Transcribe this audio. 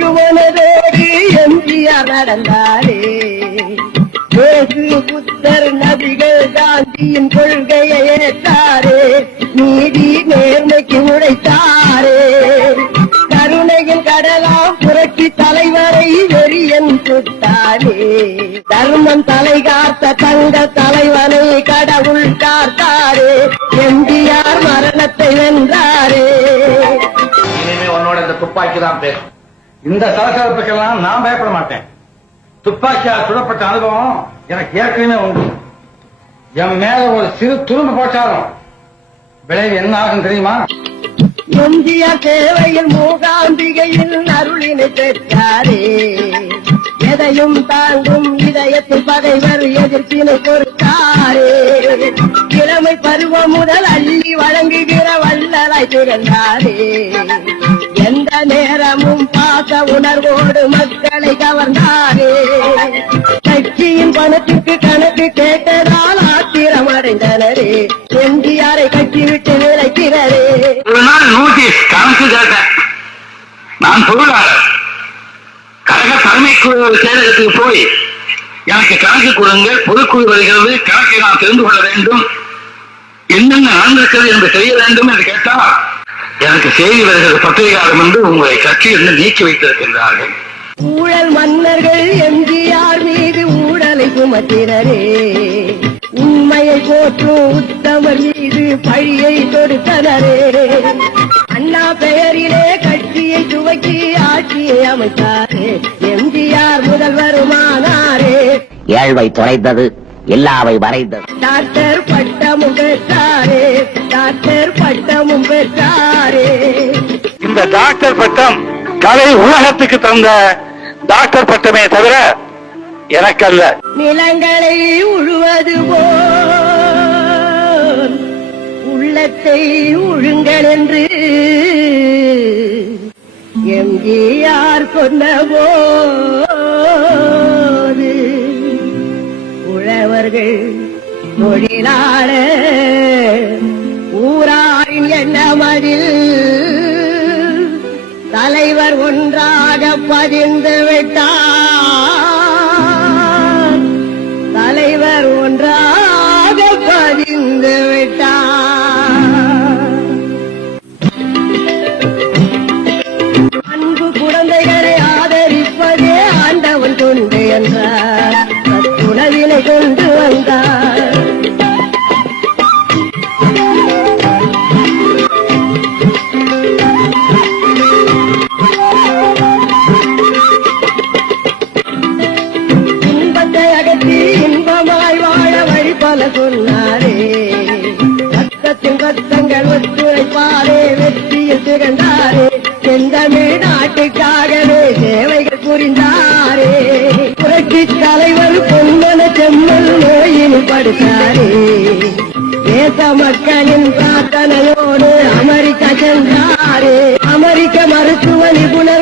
முழுவனதோடு எம்ஜிஆர் நடந்தாரே. இயேசு புத்தர் நபிகள் காந்தியின் கொள்கையை ஏற்றாரே. நீதி நேர்மைக்கு உழைத்தாரே. கருணையின் கடலாம் புரட்சி தலைவரை வெறியன் சுட்டாரே. தர்மம் தலை காத்த தங்க தலைவனை கடவுள் காத்தாரே. எம்ஜிஆர் மரணத்தை வென்றாரே. இனிமே உன்னோட இந்த துப்பாக்கி தான் பேசும். இந்த சலசலப்புக்கெல்லாம் நான் பயப்பட மாட்டேன். துப்பாக்கியால் சுடப்பட்ட அனுபவம் எனக்கு ஏற்கனவே உண்டு. என் மேல ஒரு சிறு துரும்பு போட்டாலும் விளைவு என்ன ஆகும் தெரியுமா? எம்ஜிஆர் சேவையில் மூகாம்பிகையில் அருளினை பெற்றாரே. எதையும் தாங்கும் இதயத்தில் பகைவர் எதிர்ப்பினை பொறுத்தாரே. இளமை பருவம் முதல் அள்ளி வழங்குகிற வள்ளலாய் திகழ்ந்தாரே. எந்த நேரமும் பாச உணர்வோடு மக்களை கவர்ந்தாரே. கட்சியின் பணத்திற்கு கணக்கு கேட்டதால் ஆத்திரம் அடைந்தனரே. எம்ஜிஆரை கட்சி விட்டு விலக்கிறரே. கணக்கு கேட்டேன். நான் தொழிலாளர். கழக தலைமை குழு செயலகத்துக்கு போய் எனக்கு கணக்கு கொடுங்கள், பொதுக்குழு வருகிறது, கணக்கை நான் தெரிந்து கொள்ள வேண்டும், என்னென்ன நடந்திருக்கிறது என்று தெரிய வேண்டும் என்று கேட்டால் எனக்கு செய்தி வருகிறது பத்திரிகையாளர் என்று உங்களை கட்சியிலிருந்து நீக்கி வைத்திருக்கின்றார்கள். ஊழல் மன்னர்கள் எம்ஜிஆர் மீது ஊழலை சுமத்தினரே. உண்மையை போற்றும் உத்தமர் மீது பழியை தொடுத்தனரே. அண்ணா பெயரிலே கட்சியை துவக்கி ஆட்சியை அமைத்தாரே. எம்ஜிஆர் முதல்வருமானாரே. ஏழ்வை தொலைந்தது, எல்லாவை வரைந்தது. டாக்டர் பட்டமும் பெற்றாரே. டாக்டர் பட்டமும் பெற்றாரே. இந்த டாக்டர் பட்டம் கலை உலகத்துக்கு தந்த டாக்டர் பட்டமே தவிர எனக்கல்ல. நிலங்களை உழுவது போல் உள்ளத்தை உழுங்கள் என்று எம்ஜிஆர் சொன்னபோது உழவர்கள் தொழிலாளர் ஊராரின் எண்ணமதில் தலைவர் ஒன்றாக பதிந்து விட்டார். தலைவர் ஒன்றாக பதிந்து விட்டார். அன்பு குழந்தைகளை ஆதரிப்பதே ஆண்டவன் கொண்டு என்றார். உணவினை கொண்டு வந்தார். இன்பமாய் வாழ வழி பல சொன்னாரே. ரத்தத்தின் ரத்தங்கள் ஒத்துழைப்பாரே. வெற்றியில் திகழ்ந்தாரே. செந்தமிழ் நாட்டுக்காகவே சேவைகள் புரிந்தாரே. புரட்சி தலைவர் பொன்மன செம்மல் நோயில் படுத்தாரே. தேச மக்களின் பிரார்த்தனையோடு அமெரிக்கா சென்றாரே. அமெரிக்க மருத்துவ நிபுணர்